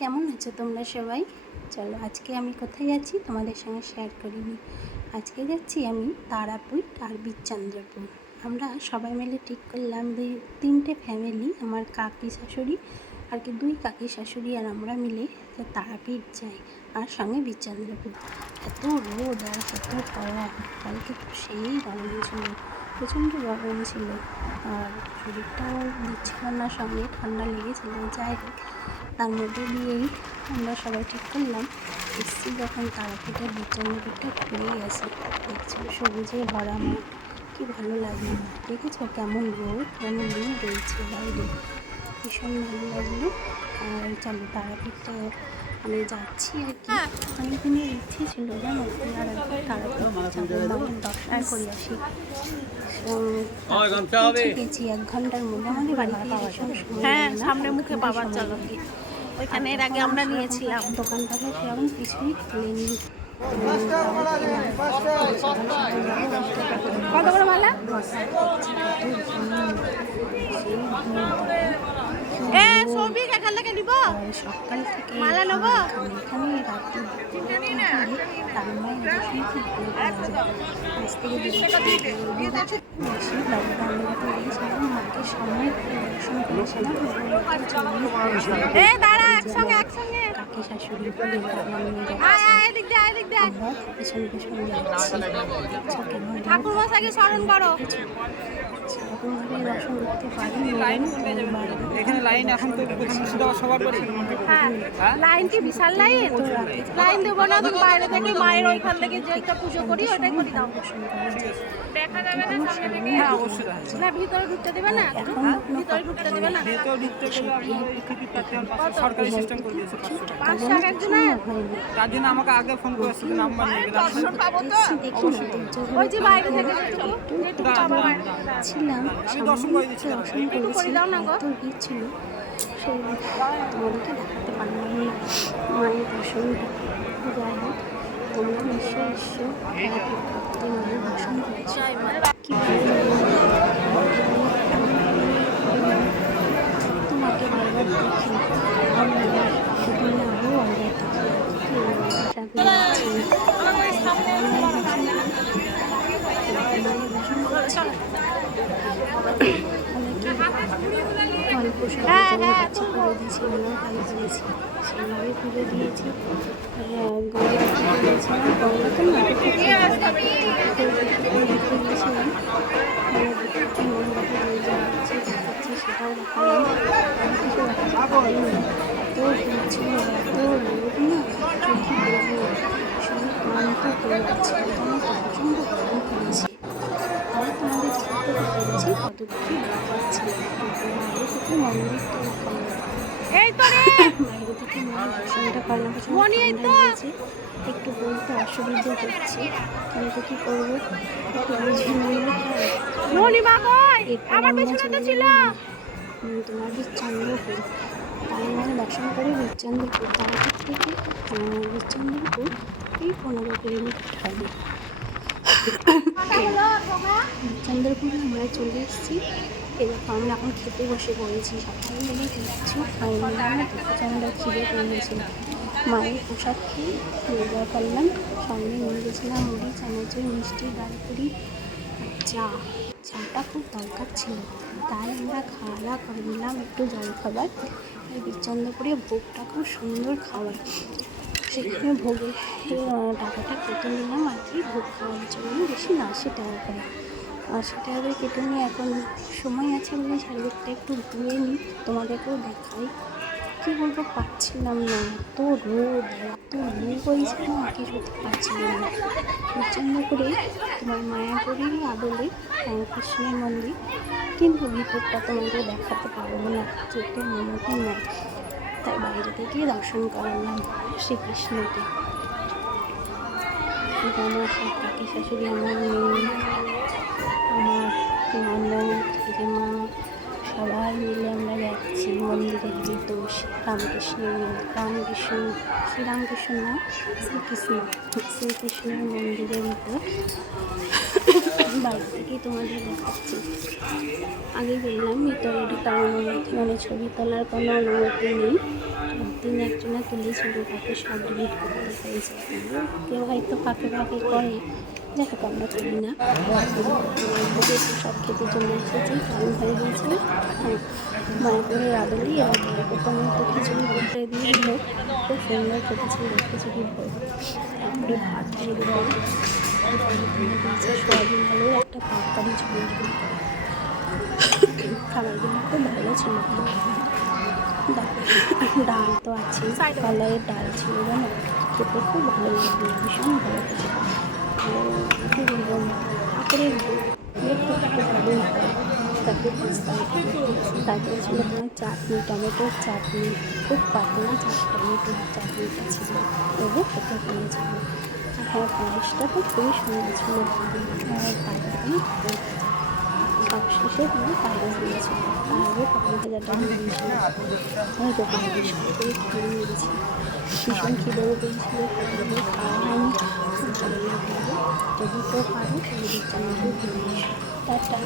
কেমন আছো তোমরা সবাই? চলো আজকে আমি কোথায় যাচ্ছি তোমাদের সঙ্গে শেয়ার করিনি। আজকে যাচ্ছি আমি তারাপীঠ আর বীরচন্দ্রপুর। আমরা সবাই মিলে ঠিক করলাম তিনটে ফ্যামিলি, আমার কাকি শাশুড়ি আর কি দুই কাকি শাশুড়ি আর আমরা মিলে তারাপীঠ যাই আর সঙ্গে বীরচন্দ্রপুর। এত রোদ আর এত হাওয়া, কালকে তো সেই গরম ছিল, প্রচণ্ড গরম ছিল আর শরীরটাও দিচ্ছিল না, সঙ্গে ঠান্ডা লেগেছিল। যাই হোক, তার মধ্যে দিয়েই আমরা সবাই ঠিক করলাম এসছি যখন তারাপীঠের বীরচন্দ্রপুরটা ঘুরেই আসি। দেখছো সবুজে ভরা মাঠ, কী ভালো লাগে। দেখেছো কেমন রোদ, কেমন দিন রয়েছে বাইরে, ভীষণ ভালো লাগলো। আর চলো তারাপীঠটা আমি যাচ্ছি আর কি। অনেক দিনের ইচ্ছে ছিল জানো, আর একবার তারাপীঠ মায়ের দর্শন করে আসি। গেছি 1 ঘন্টার মধ্যে, আমাদের বাড়ি থেকে ভীষণ সময়। হ্যাঁ, সামনে মুখে পাবার চলো ওইখানে এর আগে আমরা নিয়েছিলাম। দোকানপাটে সেরকম কিছুই খুলেনি। কত করে মালা? সকাল থেকে মালা নেবো এখানে রাত্রি তারমায়ের দর্শন খুব ভালো পাওয়া যায়। আজ থেকে বেশি বাড়িতে গিয়েছিলাম, মাকে সময় দর্শন করেছিলাম। কাকি শাশুড়ি আমরা পেছন পেছন যাচ্ছি। ঠাকুরমশাইকে স্মরণ করো। সেরকমভাবে দর্শন করতে পারি। এখানে লাইন এখন তো সবার বাড়ি। হ্যাঁ, লাইন কি বিশাল লাইন? লাইন দেবো না, তুমি বাইরে থেকে মায়ের ওইখান থেকে যেটা পুজো করি ওটাই করে দাও। দেখা যাবে না সামনে থেকে? হ্যাঁ, অবশ্যই। না, ভিতরে ঢুকতে দেবে না? ভিতরে ঢুকতে দেবে না? ভেতরে ঢুকতে গেলে সরকারি সিস্টেম করে দিয়েছে 500 500 টাকা। একজনের? তার জন্য আমাকে আগে ফোন করেছিল, নাম্বার নিয়ে গেলাম। দর্শন পাবো তো? ওই যে বাইরে থেকে যেটুকু পাবো বাইরে থেকে। ছিলাম, আমি দর্শন করে দিচ্ছি। একটু করে দাও না গো। তো ভিড় ছিল, সেই তোমাদেরকে দেখাতে পারলাম না মায়ের দর্শনটা। যাই হোক, তোমরা নিশ্চয়ই এসছো তারাপীঠ মায়ের দর্শন করেছো, কি ভালো লাগলো। তোমাকে বারবার দেখি, ভালো লাগে। সেদিন আরও আমরা সেইভাবে পুজো দিয়েছি। গঙ্গা দিয়েছিলাম, গঙ্গাতে গিয়েছিলাম। সেটাও দেখালাম, কিছু দেখাতে পারিনি। এত ভিড় ছিল, এত রোদ না, কি বলবো, সবাই ক্লান্ত হয়ে যাচ্ছে, আমি প্রচণ্ড গরম পড়েছে। তাই তোমাদের দেখতে পেরেছি কতটুকু দেখাচ্ছি। বাইরে থেকে মন্দিরটা বাইরে থেকে মায়ের দর্শনটা করলাম, ঠান্ডা লেগেছে, একটু বলতে অসুবিধা হচ্ছে, কিন্তু কি করবো, একটু বুঝে নিলে তোমার বীরচন্দ্রপুর। তার দর্শন করে বীরচন্দ্রপুর, তারাপীঠ থেকে বীরচন্দ্রপুর এই 15 কিলোমিটার হবে। বীরচন্দ্রপুরে আমরা চলে এসেছি। এরকম আমরা এখন খেতে বসে পড়েছি, সকাল থেকে কিচ্ছু খাইনি, প্রচণ্ড খিদে পেয়ে গেছিল। মায়ের প্রসাদ খেয়ে রোজা করলাম, সঙ্গে নিয়ে গেছিলাম মুড়ি, চানাচুর, মিষ্টি, ডালপুরি, চাটা খুব দরকার ছিল, তাই আমরা খাওয়া দাওয়া করে নিলাম একটু জলখাবার। এই বীরচন্দ্রপুরে ভোগটা খুব সুন্দর খাবার, সেখানে ভোগের টাকাটা কেটে নিলাম আর কি, ভোগ খাওয়ার জন্য। বেশি না, 80 টাকা করে, 80 টাকা করে কেটে নিয়ে এখন সময় আছে বলে চারিদিকটা একটু ঘুরে নিই, তোমাদেরকেও দেখাই। কী বলবো, পাচ্ছিলাম না, এত রোদ, এত রোদ হয়েছে না, কিছুতে পাচ্ছিলাম না। বীরচন্দ্রপুরে তোমার মায়াপুরীর আদলে কৃষ্ণের মন্দির, কিন্তু ভিতরটা তোমাদের দেখাতে পারবো না, যেতে মনতে নয়, তাই বাইরে থেকে দর্শন করালাম শ্রীকৃষ্ণকে। আমার সব কাকি শাশুড়ি, আমার মেয়ে, আমার ননদ, মা, সবাই মিলে আমরা যাচ্ছি মন্দিরের ভিতর। শ্রীরামকৃষ্ণ না, শ্রীকৃষ্ণের মন্দিরের ভিতর বাইরে থেকেই তোমাদের দেখাচ্ছি। আগে বললাম ভিতরে কারণ অনুমতি মানে ছবি তোলার কোনো অনুমতি নেই। একদিন একজনে তুলেছিল, তাকে সব ডিলিট করতে হয়েছে। কেউ হয়তো ফাঁকে ফাঁকে করে, যাকে আমরা করি না। সব খেতে চলে এসেছি, কারণ হয়ে গিয়েছে মায়াপুরের আদলেই প্রথমে তো খিচুড়ি ভোটে দিয়ে দিল, খুব সুন্দর খেতেছিল খিচুড়ি ভোট। তারপরে ভাত দিয়ে দিল, সোয়াবিন আলু একটা তরকারি ঝোল ঝোল করে। খাবারগুলো খুব ভালো ছিল। ডাল তো আছে, কলাইয়ের ডাল ছিল, জানো খেতে খুব ভালো লাগলো, ভীষণ ভালো খেতে। কী বলবো, কাপড়ের খুব ভালোই হয়। তারপরে তারপরে ছিল তোমার চাটনি, টমেটোর চাটনি, খুব পাতলা টমেটোর চাটনিটা ছিল, তবু খেতে পেয়েছিল। আর হ্যাঁ, পায়েসটা তো খুবই সুন্দর ছিল। সবশেষে তোমার পায়েস দিয়েছিল, তার আগে পটল ভাজাটা দিয়েছিল। আমি তো পায়েস করে খেয়ে নিয়েছি, ভীষণ খিদেও পেয়েছিল, খাওয়া হয়নি, খুব ভালো লাগলো। যদি তো পারো তাহলে চ্যানেলটি ঘুরে এসো। টাটা।